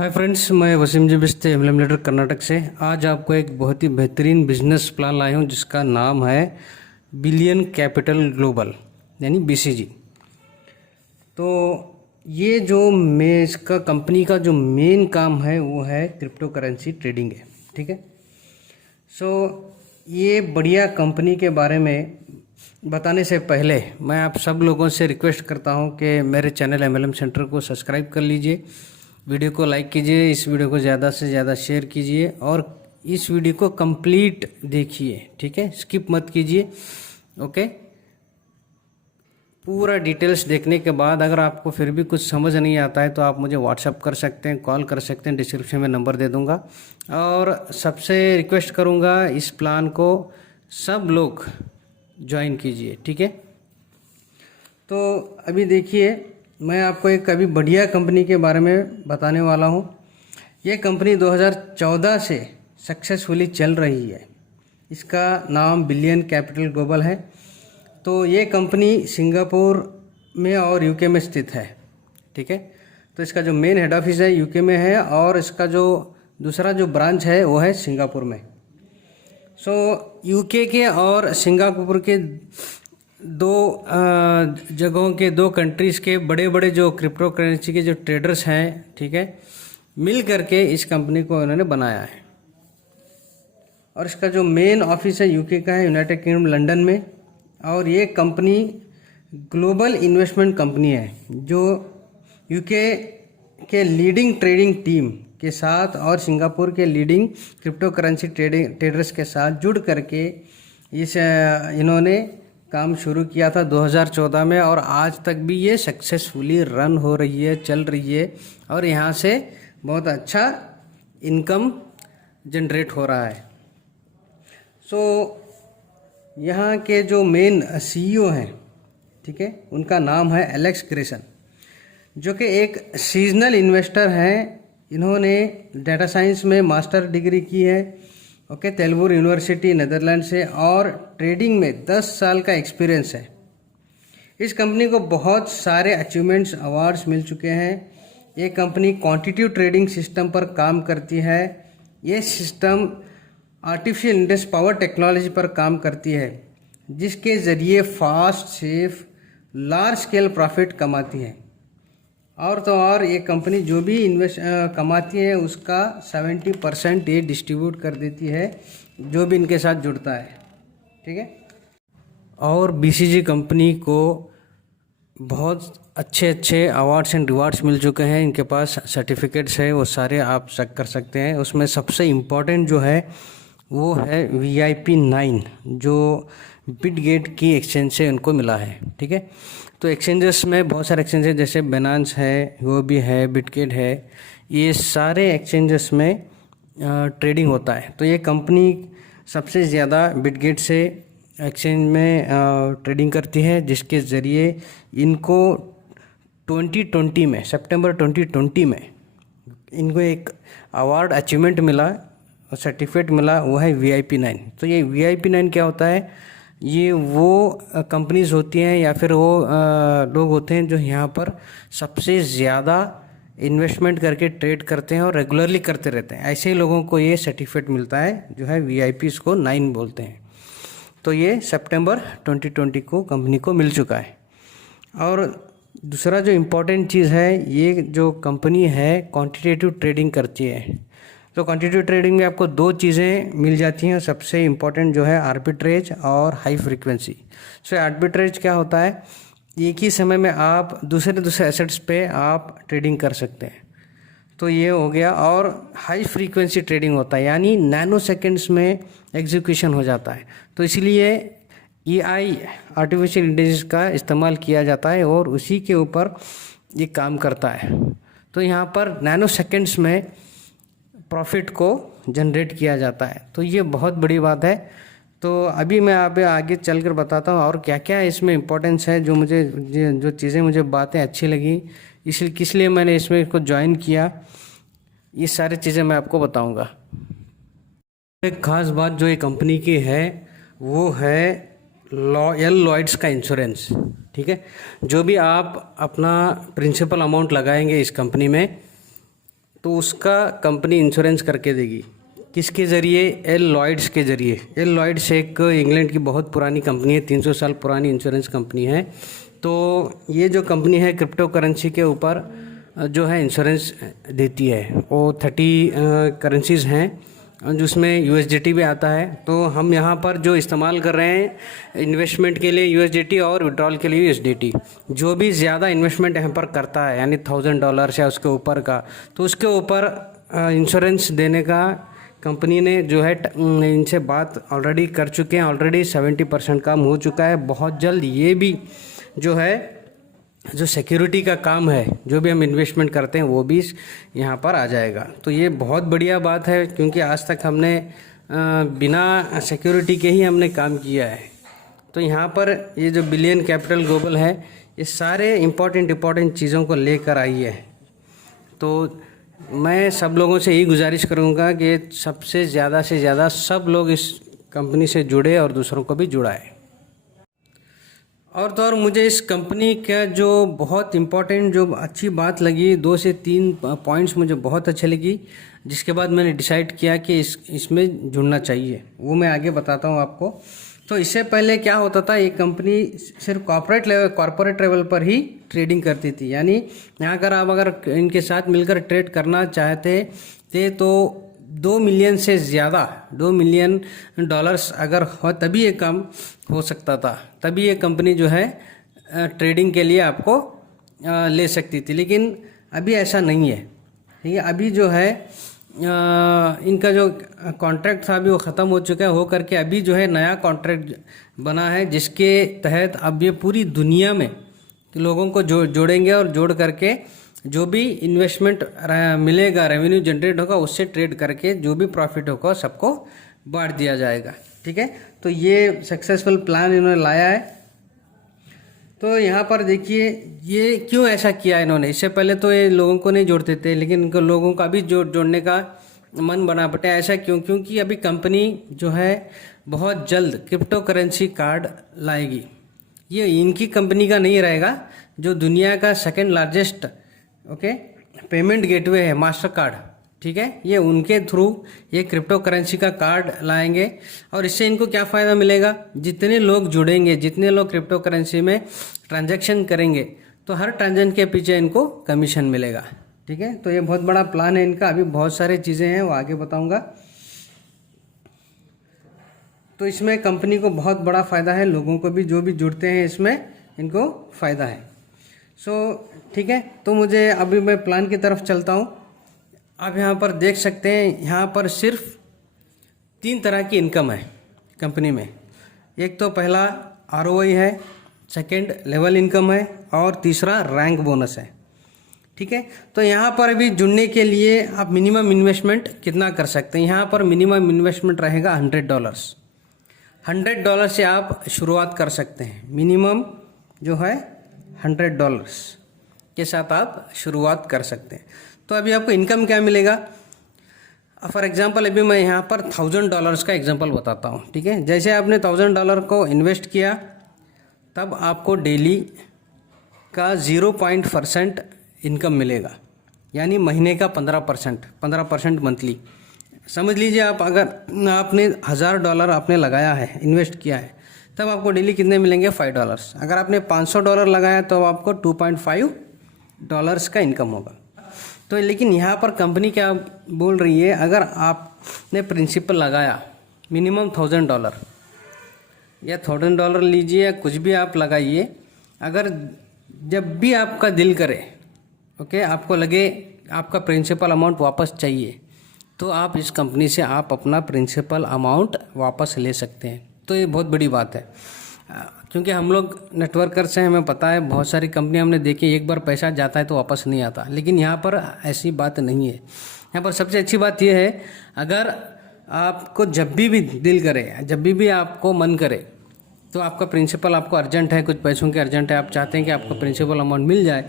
Hi friends, मैं वसीम जी बिस्ते एमलेटर कर्नाटक से आज आपको एक बहुत ही बेहतरीन बिजनेस प्लान लाया हूँ जिसका नाम है बिलियन कैपिटल ग्लोबल यानी बीसीजी। तो ये जो मैं इसका कंपनी का जो मेन काम है वो है क्रिप्टो करेंसी ट्रेडिंग है। ठीक है। सो ये बढ़िया कंपनी के बारे में बताने से पहले मैं आप सब लोगों से रिक्वेस्ट करता हूँ कि मेरे चैनल एमएलएम सेंटर को सब्सक्राइब कर लीजिए, वीडियो को लाइक कीजिए, इस वीडियो को ज़्यादा से ज़्यादा शेयर कीजिए और इस वीडियो को कंप्लीट देखिए। ठीक है, स्किप मत कीजिए। ओके, पूरा डिटेल्स देखने के बाद अगर आपको फिर भी कुछ समझ नहीं आता है तो आप मुझे व्हाट्सअप कर सकते हैं, कॉल कर सकते हैं, डिस्क्रिप्शन में नंबर दे दूंगा। और सबसे रिक्वेस्ट करूंगा इस प्लान को सब लोग ज्वाइन कीजिए। ठीक है। तो अभी देखिए, मैं आपको एक अभी बढ़िया कंपनी के बारे में बताने वाला हूँ। ये कंपनी 2014 से सक्सेसफुली चल रही है। इसका नाम बिलियन कैपिटल ग्लोबल है। तो ये कंपनी सिंगापुर में और यूके में स्थित है। ठीक है। तो इसका जो मेन हेड ऑफिस है यूके में है और इसका जो दूसरा जो ब्रांच है वो है सिंगापुर में। सो यूके के और सिंगापुर के दो जगहों के, दो कंट्रीज़ के बड़े बड़े जो क्रिप्टो करेंसी के जो ट्रेडर्स हैं, ठीक है, मिल करके इस कंपनी को उन्होंने बनाया है। और इसका जो मेन ऑफिस है यूके का है, यूनाइटेड किंगडम लंदन में। और ये कंपनी ग्लोबल इन्वेस्टमेंट कंपनी है जो यूके के लीडिंग ट्रेडिंग टीम के साथ और सिंगापुर के लीडिंग क्रिप्टो करेंसी ट्रेडर्स के साथ जुड़ करके इन्होंने काम शुरू किया था 2014 में और आज तक भी ये सक्सेसफुली रन हो रही है, चल रही है और यहाँ से बहुत अच्छा इनकम जनरेट हो रहा है। सो यहाँ के जो मेन सीईओ हैं, ठीक है, उनका नाम है एलेक्स ग्रेसन, जो कि एक सीजनल इन्वेस्टर हैं। इन्होंने डाटा साइंस में मास्टर डिग्री की है, ओके, तेलुगु यूनिवर्सिटी नीदरलैंड से, और ट्रेडिंग में 10 साल का एक्सपीरियंस है। इस कंपनी को बहुत सारे अचीवमेंट्स, अवार्ड्स मिल चुके हैं। ये कंपनी क्वांटिटेटिव ट्रेडिंग सिस्टम पर काम करती है। ये system artificial intelligence power technology पर काम करती है, जिसके ज़रिए fast, safe, large scale profit कमाती है। और तो और ये कंपनी जो भी कमाती है उसका 70% ये डिस्ट्रीब्यूट कर देती है जो भी इनके साथ जुड़ता है। ठीक है। और बीसीजी कंपनी को बहुत अच्छे अच्छे अवार्ड्स एंड रिवार्ड्स मिल चुके हैं। इनके पास सर्टिफिकेट्स है, वो सारे आप चेक कर सकते हैं। उसमें सबसे इम्पोर्टेंट जो है वो है VIP 9 जो बिटगेट की एक्सचेंज से उनको मिला है। ठीक है। तो एक्सचेंजेस में बहुत सारे एक्सचेंजेस जैसे बेनांस है, वो भी है, बिटगेट है, ये सारे एक्सचेंजेस में ट्रेडिंग होता है। तो ये कंपनी सबसे ज़्यादा बिटगेट से एक्सचेंज में ट्रेडिंग करती है, जिसके ज़रिए इनको 2020 में, सितंबर 2020 में इनको एक अवार्ड अचीवमेंट मिला और सर्टिफिकेट मिला, वो है VIP 9। तो ये VIP 9 क्या होता है? ये वो कंपनीज होती हैं या फिर वो लोग होते हैं जो यहाँ पर सबसे ज़्यादा इन्वेस्टमेंट करके ट्रेड करते हैं और रेगुलरली करते रहते हैं। ऐसे ही लोगों को ये सर्टिफिकेट मिलता है जो है VIP, इसको 9 बोलते हैं। तो ये सितंबर 2020 को कंपनी को मिल चुका है। और दूसरा जो इम्पोर्टेंट चीज़ है, ये जो कंपनी है क्वांटिटेटिव ट्रेडिंग करती है। तो क्वांटिटेटिव ट्रेडिंग में आपको 2 चीज़ें मिल जाती हैं। सबसे इम्पोर्टेंट जो है आर्बिट्रेज और हाई फ्रीक्वेंसी। सो आर्बिट्रेज क्या होता है? एक ही समय में आप दूसरे एसेट्स पे आप ट्रेडिंग कर सकते हैं, तो ये हो गया। और हाई फ्रीक्वेंसी ट्रेडिंग होता है, यानी नैनो सेकेंड्स में एग्जीक्यूशन हो जाता है। तो इसलिए AI आर्टिफिशियल इंटेलिजेंस का इस्तेमाल किया जाता है और उसी के ऊपर ये काम करता है। तो यहाँ पर नैनो सेकेंड्स में प्रॉफिट को जनरेट किया जाता है। तो ये बहुत बड़ी बात है। तो अभी मैं आप आगे चल कर बताता हूँ और क्या क्या इसमें इम्पोर्टेंस है, जो चीज़ें मुझे बातें अच्छी लगी, इसलिए किस लिए मैंने इसमें इसको ज्वाइन किया, ये सारी चीज़ें मैं आपको बताऊँगा। एक ख़ास बात जो ये कंपनी की है वो है लॉयड्स का इंश्योरेंस। ठीक है। जो भी आप अपना प्रिंसिपल अमाउंट लगाएंगे इस कंपनी में, तो उसका कंपनी इंश्योरेंस करके देगी। किसके ज़रिए? एल लॉयड्स के ज़रिए। एल लॉयड्स एक इंग्लैंड की बहुत पुरानी कंपनी है, 300 साल पुरानी इंश्योरेंस कंपनी है। तो ये जो कंपनी है क्रिप्टो करेंसी के ऊपर जो है इंश्योरेंस देती है। वो 30 करेंसीज़ हैं जिसमें USDT भी आता है। तो हम यहाँ पर जो इस्तेमाल कर रहे हैं इन्वेस्टमेंट के लिए USDT और विड्रॉल के लिए USDT। जो भी ज़्यादा इन्वेस्टमेंट यहाँ पर करता है यानी $1000 या उसके ऊपर का, तो उसके ऊपर इंश्योरेंस देने का कंपनी ने जो है इनसे बात ऑलरेडी कर चुके हैं। ऑलरेडी 70% काम हो चुका है। बहुत जल्द ये भी जो है जो सिक्योरिटी का काम है, जो भी हम इन्वेस्टमेंट करते हैं वो भी यहाँ पर आ जाएगा। तो ये बहुत बढ़िया बात है, क्योंकि आज तक हमने बिना सिक्योरिटी के ही हमने काम किया है। तो यहाँ पर ये जो बिलियन कैपिटल ग्लोबल है, ये सारे इम्पोर्टेंट चीज़ों को लेकर आई है। तो मैं सब लोगों से यही गुजारिश करूँगा कि सबसे ज़्यादा से ज़्यादा सब लोग इस कंपनी से जुड़े और दूसरों को भी जुड़ाए। और तो और मुझे इस कंपनी का जो बहुत इम्पोर्टेंट जो अच्छी बात लगी, 2 से 3 पॉइंट्स मुझे बहुत अच्छे लगी, जिसके बाद मैंने डिसाइड किया कि इसमें जुड़ना चाहिए। वो मैं आगे बताता हूँ आपको। तो इससे पहले क्या होता था, ये कंपनी सिर्फ कॉर्पोरेट लेवल पर ही ट्रेडिंग करती थी। यानी यहाँ अगर इनके साथ मिलकर ट्रेड करना चाहते थे तो $2 मिलियन से ज़्यादा $2 मिलियन अगर हो तभी ये काम हो सकता था, तभी ये कंपनी जो है ट्रेडिंग के लिए आपको ले सकती थी। लेकिन अभी ऐसा नहीं है, ठीक है। अभी जो है इनका जो कॉन्ट्रैक्ट था अभी वो ख़त्म हो चुका है, हो करके अभी जो है नया कॉन्ट्रैक्ट बना है, जिसके तहत अब ये पूरी दुनिया में लोगों को जोड़ेंगे और जोड़ करके जो भी इन्वेस्टमेंट मिलेगा, रेवेन्यू जनरेट होगा, उससे ट्रेड करके जो भी प्रॉफिट होगा सबको बांट दिया जाएगा, ठीक है। तो ये सक्सेसफुल प्लान इन्होंने लाया है। तो यहाँ पर देखिए ये क्यों ऐसा किया इन्होंने। इससे पहले तो ये लोगों को नहीं जोड़ते थे, लेकिन इनको लोगों का भी जोड़ने का मन बना पड़े। ऐसा क्यों? क्योंकि अभी कंपनी जो है बहुत जल्द क्रिप्टो करेंसी कार्ड लाएगी। ये इनकी कंपनी का नहीं रहेगा, जो दुनिया का सेकंड लार्जेस्ट पेमेंट गेटवे है मास्टर कार्ड, ठीक है, ये उनके थ्रू ये क्रिप्टो करेंसी का कार्ड लाएंगे। और इससे इनको क्या फ़ायदा मिलेगा? जितने लोग जुड़ेंगे, जितने लोग क्रिप्टो करेंसी में ट्रांजैक्शन करेंगे, तो हर ट्रांजैक्शन के पीछे इनको कमीशन मिलेगा, ठीक है। तो ये बहुत बड़ा प्लान है इनका। अभी बहुत सारी चीज़ें हैं, वो आगे बताऊंगा। तो इसमें कंपनी को बहुत बड़ा फ़ायदा है, लोगों को भी जो भी जुड़ते हैं इसमें इनको फ़ायदा है। ठीक है। तो मुझे अभी मैं प्लान की तरफ चलता हूँ। आप यहाँ पर देख सकते हैं, यहाँ पर सिर्फ 3 तरह की इनकम है कंपनी में। एक तो पहला ROI है, सेकंड लेवल इनकम है, और तीसरा रैंक बोनस है, ठीक है। तो यहाँ पर भी जुड़ने के लिए आप मिनिमम इन्वेस्टमेंट कितना कर सकते हैं? यहाँ पर मिनिमम इन्वेस्टमेंट रहेगा $100। $100 से आप शुरुआत कर सकते हैं। मिनिमम जो है $100 के साथ आप शुरुआत कर सकते हैं। तो अभी आपको इनकम क्या मिलेगा? फॉर एग्जांपल अभी मैं यहाँ पर $1000 का एग्जांपल बताता हूँ, ठीक है। जैसे आपने $1000 को इन्वेस्ट किया, तब आपको डेली का 0% इनकम मिलेगा, यानी महीने का 15% मंथली। समझ लीजिए आप अगर आपने $1000 आपने लगाया है, इन्वेस्ट किया है, तब आपको डेली कितने मिलेंगे? $5। अगर आपने $500 लगाया तो आपको $2.5 का इनकम होगा। तो लेकिन यहाँ पर कंपनी क्या बोल रही है, अगर आपने प्रिंसिपल लगाया मिनिमम $1000 या $1000 लीजिए या कुछ भी आप लगाइए, अगर जब भी आपका दिल करे, आपको लगे आपका प्रिंसिपल अमाउंट वापस चाहिए, तो आप इस कंपनी से आप अपना प्रिंसिपल अमाउंट वापस ले सकते हैं। तो ये बहुत बड़ी बात है, क्योंकि हम लोग नेटवर्कर्स हैं, हमें पता है बहुत सारी कंपनी हमने देखी, एक बार पैसा जाता है तो वापस नहीं आता। लेकिन यहाँ पर ऐसी बात नहीं है। यहाँ पर सबसे अच्छी बात यह है, अगर आपको जब भी दिल करे, जब भी आपको मन करे, तो आपका प्रिंसिपल आपको अर्जेंट है, कुछ पैसों की अर्जेंट है, आप चाहते हैं कि आपको प्रिंसिपल अमाउंट मिल जाए,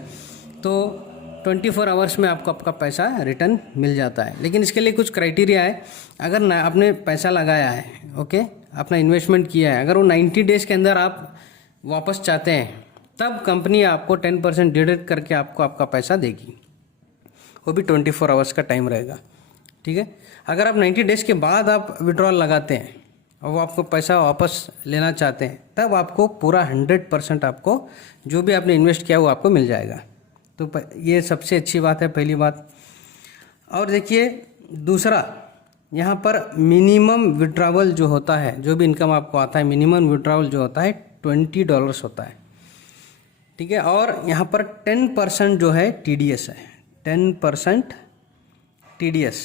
तो 24 आवर्स में आपको आपका पैसा रिटर्न मिल जाता है। लेकिन इसके लिए कुछ क्राइटेरिया है। अगर आपने पैसा लगाया है, अपना इन्वेस्टमेंट किया है, अगर वो 90 डेज़ के अंदर आप वापस चाहते हैं, तब कंपनी आपको 10% डिडक्ट करके आपको आपका पैसा देगी। वो भी 24 आवर्स का टाइम रहेगा। ठीक है, अगर आप 90 डेज़ के बाद आप विड्रॉल लगाते हैं और वो आपको पैसा वापस लेना चाहते हैं, तब आपको पूरा 100% आपको जो भी आपने इन्वेस्ट किया वो आपको मिल जाएगा। तो ये सबसे अच्छी बात है, पहली बात। और देखिए दूसरा, यहाँ पर मिनिमम विड्रॉवल जो होता है, जो भी इनकम आपको आता है, मिनिमम विड्रॉवल जो होता है $20 होता है। ठीक है, और यहाँ पर 10% जो है TDS है, 10% TDS।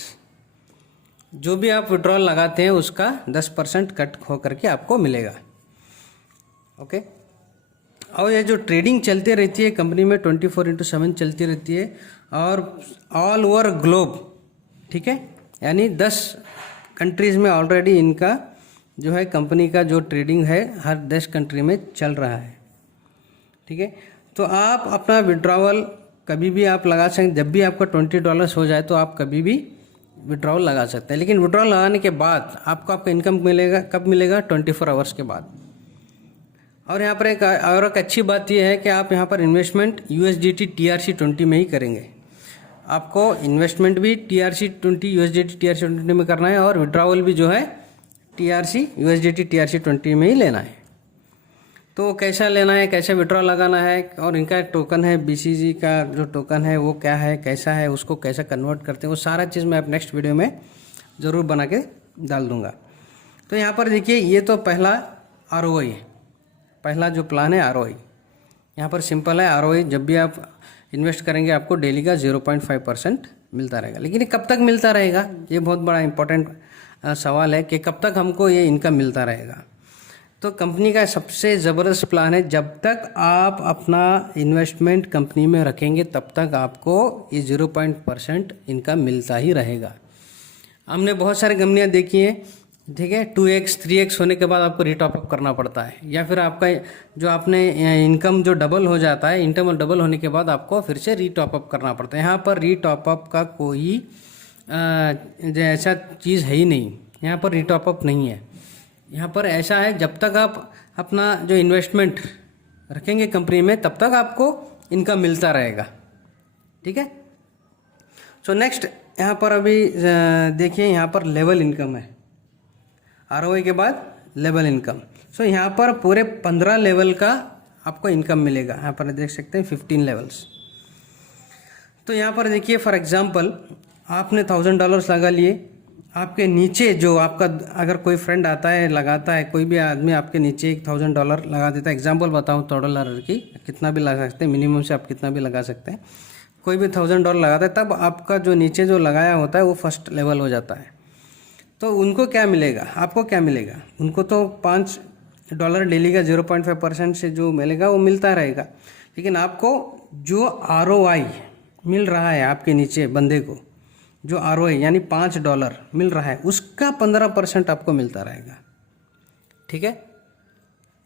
जो भी आप विड्रॉल लगाते हैं उसका 10% कट हो करके आपको मिलेगा। ओके, और ये जो ट्रेडिंग चलती रहती है कंपनी में 24/7 चलती रहती है, और ऑल ओवर ग्लोब। ठीक है, यानी 10 कंट्रीज़ में ऑलरेडी इनका जो है कंपनी का जो ट्रेडिंग है हर 10 कंट्री में चल रहा है। ठीक है, तो आप अपना विड्रॉवल कभी भी आप लगा सकते हैं। जब भी आपका $20 हो जाए तो आप कभी भी विड्रॉवल लगा सकते हैं, लेकिन विड्रॉवल लगाने के बाद आपको आपका इनकम मिलेगा, कब मिलेगा? 24 आवर्स के बाद। और यहाँ पर एक अच्छी बात यह है कि आप यहाँ पर इन्वेस्टमेंट USDT TRC20 में ही करेंगे। आपको इन्वेस्टमेंट भी TRC20 USDT TRC20 में करना है, और विड्रॉवल भी जो है USDT TRC20 में ही लेना है। तो कैसा लेना है, कैसे विड्रॉल लगाना है, और इनका टोकन है BCG का जो टोकन है वो क्या है, कैसा है, उसको कैसे कन्वर्ट करते हैं, वो सारा चीज़ मैं अब नेक्स्ट वीडियो में ज़रूर बना के डाल दूँगा। तो यहाँ पर देखिए, ये तो पहला ROI है, पहला जो प्लान है ROI। यहाँ पर सिंपल है ROI, जब भी आप इन्वेस्ट करेंगे आपको डेली का 0.5% मिलता रहेगा। लेकिन ये कब तक मिलता रहेगा, ये बहुत बड़ा इंपॉर्टेंट सवाल है कि कब तक हमको ये इनकम मिलता रहेगा। तो कंपनी का सबसे ज़बरदस्त प्लान है, जब तक आप अपना इन्वेस्टमेंट कंपनी में रखेंगे तब तक आपको ये 0% इनकम मिलता ही रहेगा। हमने बहुत सारी कंपनियां देखी हैं, ठीक है, 2x 3x होने के बाद आपको रीटॉपअप करना पड़ता है, या फिर आपका जो आपने इनकम जो डबल हो जाता है, इनकम डबल होने के बाद आपको फिर से रीटॉपअप करना पड़ता है। यहाँ पर रीटॉपअप का कोई ऐसा चीज़ है ही नहीं, यहाँ पर रीटॉपअप नहीं है। यहाँ पर ऐसा है, जब तक आप अपना जो इन्वेस्टमेंट रखेंगे कंपनी में तब तक आपको इनकम मिलता रहेगा। ठीक है, सो नेक्स्ट यहाँ पर अभी देखिए, यहाँ पर लेवल इनकम है, ROI के बाद लेवल इनकम। सो यहाँ पर पूरे 15 लेवल का आपको इनकम मिलेगा। यहाँ पर देख सकते हैं 15 लेवल्स। तो यहाँ पर देखिए, फॉर एग्जांपल आपने $1000 लगा लिए, आपके नीचे जो आपका अगर कोई फ्रेंड आता है लगाता है, कोई भी आदमी आपके नीचे $1000 लगा देता है, एग्जांपल बताऊँ $100 की, कितना भी लगा सकते हैं, मिनिमम से आप कितना भी लगा सकते हैं, कोई भी $1000 लगाता है, तब आपका जो नीचे जो लगाया होता है वो फर्स्ट लेवल हो जाता है। तो उनको क्या मिलेगा, आपको क्या मिलेगा? उनको तो $5 डेली का 0.5% से जो मिलेगा वो मिलता रहेगा, लेकिन आपको जो ROI मिल रहा है आपके नीचे बंदे को, जो ROI यानी $5 मिल रहा है, उसका 15% आपको मिलता रहेगा। ठीक है,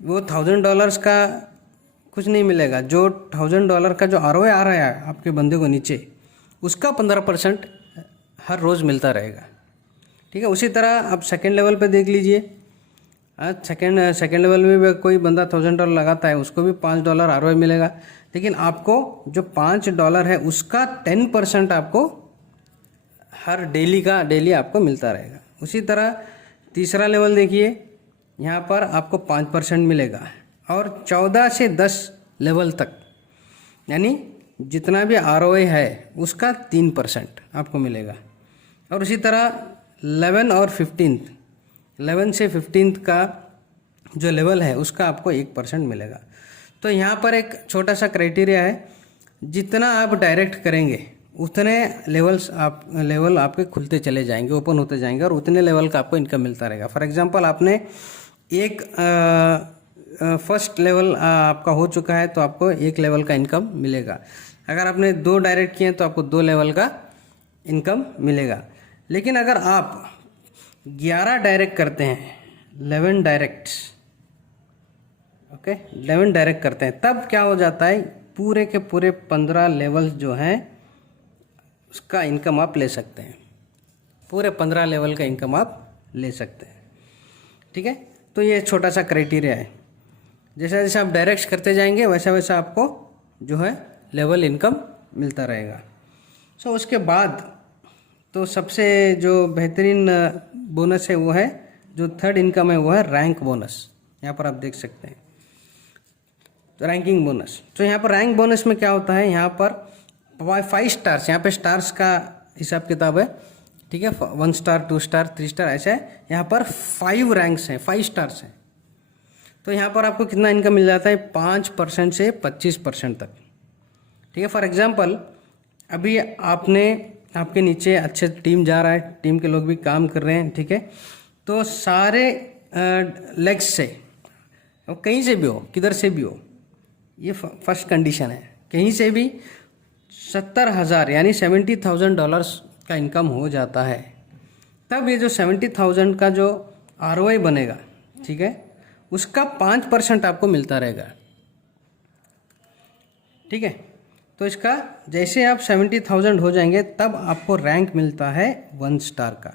वो $1000 का कुछ नहीं मिलेगा, जो $1000 का जो ROI आ रहा है आपके बंदे को नीचे, उसका 15% हर रोज़ मिलता रहेगा। ठीक है, उसी तरह आप सेकेंड लेवल पे देख लीजिए। सेकेंड लेवल में भी कोई बंदा $1000 लगाता है, उसको भी $5 ROI मिलेगा, लेकिन आपको जो $5 है उसका 10% आपको हर डेली आपको मिलता रहेगा। उसी तरह तीसरा लेवल देखिए, यहाँ पर आपको 5% मिलेगा, और 14 से 10 लेवल तक यानी जितना भी ROI है उसका 3% आपको मिलेगा। और उसी तरह 11 और 15, 11 से 15 का जो लेवल है उसका आपको 1% मिलेगा। तो यहाँ पर एक छोटा सा क्राइटेरिया है, जितना आप डायरेक्ट करेंगे उतने लेवल आपके खुलते चले जाएंगे, ओपन होते जाएंगे, और उतने लेवल का आपको इनकम मिलता रहेगा। फॉर एग्जांपल आपने एक फर्स्ट लेवल आपका हो चुका है तो आपको 1 लेवल का इनकम मिलेगा। अगर आपने 2 डायरेक्ट किए तो आपको 2 लेवल का इनकम मिलेगा। लेकिन अगर आप 11 डायरेक्ट करते हैं, 11 डायरेक्ट्स, ओके, 11 डायरेक्ट करते हैं, तब क्या हो जाता है, पूरे के पूरे 15 लेवल जो हैं उसका इनकम आप ले सकते हैं, पूरे 15 लेवल का इनकम आप ले सकते हैं। ठीक है, तो ये छोटा सा क्राइटेरिया है, जैसा जैसा आप डायरेक्ट करते जाएंगे वैसा वैसा आपको जो है लेवल इनकम मिलता रहेगा। सो उसके बाद तो सबसे जो बेहतरीन बोनस है वो है, जो थर्ड इनकम है वो है रैंक बोनस। यहाँ पर आप देख सकते हैं तो रैंकिंग बोनस। तो यहाँ पर रैंक बोनस में क्या होता है, यहाँ पर 5 स्टार्स, यहाँ पे स्टार्स का हिसाब किताब है, ठीक है। 1 स्टार 2 स्टार 3 स्टार ऐसे है। यहाँ पर 5 रैंक्स हैं, 5 स्टार्स हैं। तो यहाँ पर आपको कितना इनकम मिल जाता है, 5% से 25% तक, ठीक है। फॉर एग्जांपल अभी आपके नीचे अच्छे टीम जा रहा है, टीम के लोग भी काम कर रहे हैं, ठीक है। तो सारे लेग्स से, कहीं से भी हो, किधर से भी हो, ये फर्स्ट कंडीशन है, कहीं से भी 70,000 यानी $70,000 का इनकम हो जाता है, तब ये जो 70,000 का जो ROI बनेगा, ठीक है, उसका 5% आपको मिलता रहेगा, ठीक है। तो इसका जैसे आप 70,000 हो जाएंगे तब आपको रैंक मिलता है 1 स्टार का,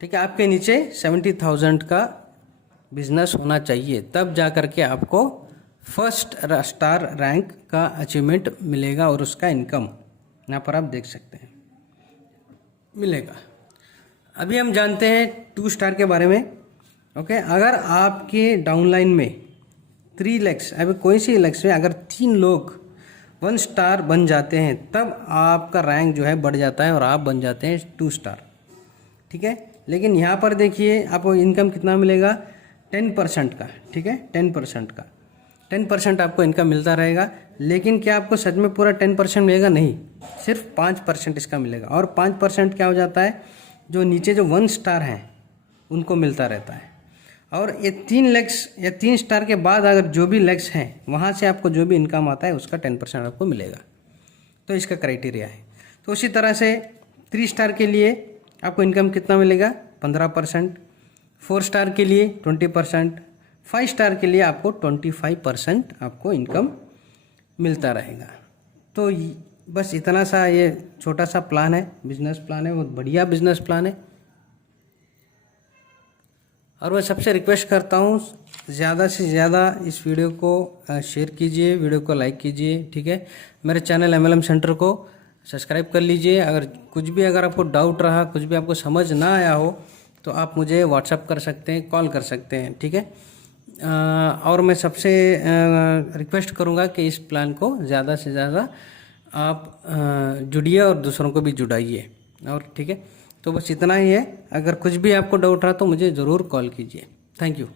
ठीक है। आपके नीचे 70,000 का बिजनेस होना चाहिए, तब जा कर के आपको फर्स्ट स्टार रैंक का अचीवमेंट मिलेगा और उसका इनकम यहाँ पर आप देख सकते हैं मिलेगा। अभी हम जानते हैं 2 स्टार के बारे में, ओके। अगर आपके डाउनलाइन में 3 लैक्स, अभी कोई सी लैक्स में अगर 3 लोग 1 स्टार बन जाते हैं तब आपका रैंक जो है बढ़ जाता है और आप बन जाते हैं 2 स्टार, ठीक है। लेकिन यहाँ पर देखिए आपको इनकम कितना मिलेगा, 10% का, ठीक है, 10% का, 10% आपको इनकम मिलता रहेगा। लेकिन क्या आपको सच में पूरा 10% मिलेगा, नहीं, सिर्फ 5% इसका मिलेगा। और 5% क्या हो जाता है, जो नीचे जो 1 स्टार हैं उनको मिलता रहता है। और ये 3 लैक्स या 3 स्टार के बाद अगर जो भी लैक्स हैं वहाँ से आपको जो भी इनकम आता है उसका 10% आपको मिलेगा। तो इसका क्राइटेरिया है। तो उसी तरह से 3 स्टार के लिए आपको इनकम कितना मिलेगा, 15%, 4 स्टार के लिए 20%, 5 स्टार के लिए आपको 25% आपको इनकम मिलता रहेगा। तो बस इतना सा ये छोटा सा प्लान है, बिजनेस प्लान है, बहुत बढ़िया बिजनेस प्लान है। और मैं सबसे रिक्वेस्ट करता हूँ ज़्यादा से ज़्यादा इस वीडियो को शेयर कीजिए, वीडियो को लाइक कीजिए, ठीक है। मेरे चैनल MLM सेंटर को सब्सक्राइब कर लीजिए। अगर आपको डाउट रहा, कुछ भी आपको समझ ना आया हो तो आप मुझे व्हाट्सअप कर सकते हैं, कॉल कर सकते हैं, ठीक है। और मैं सबसे रिक्वेस्ट करूँगा कि इस प्लान को ज़्यादा से ज़्यादा आप जुड़िए और दूसरों को भी जुड़ाइए, और ठीक है। तो बस इतना ही है। अगर कुछ भी आपको डाउट रहा तो मुझे ज़रूर कॉल कीजिए। Thank you.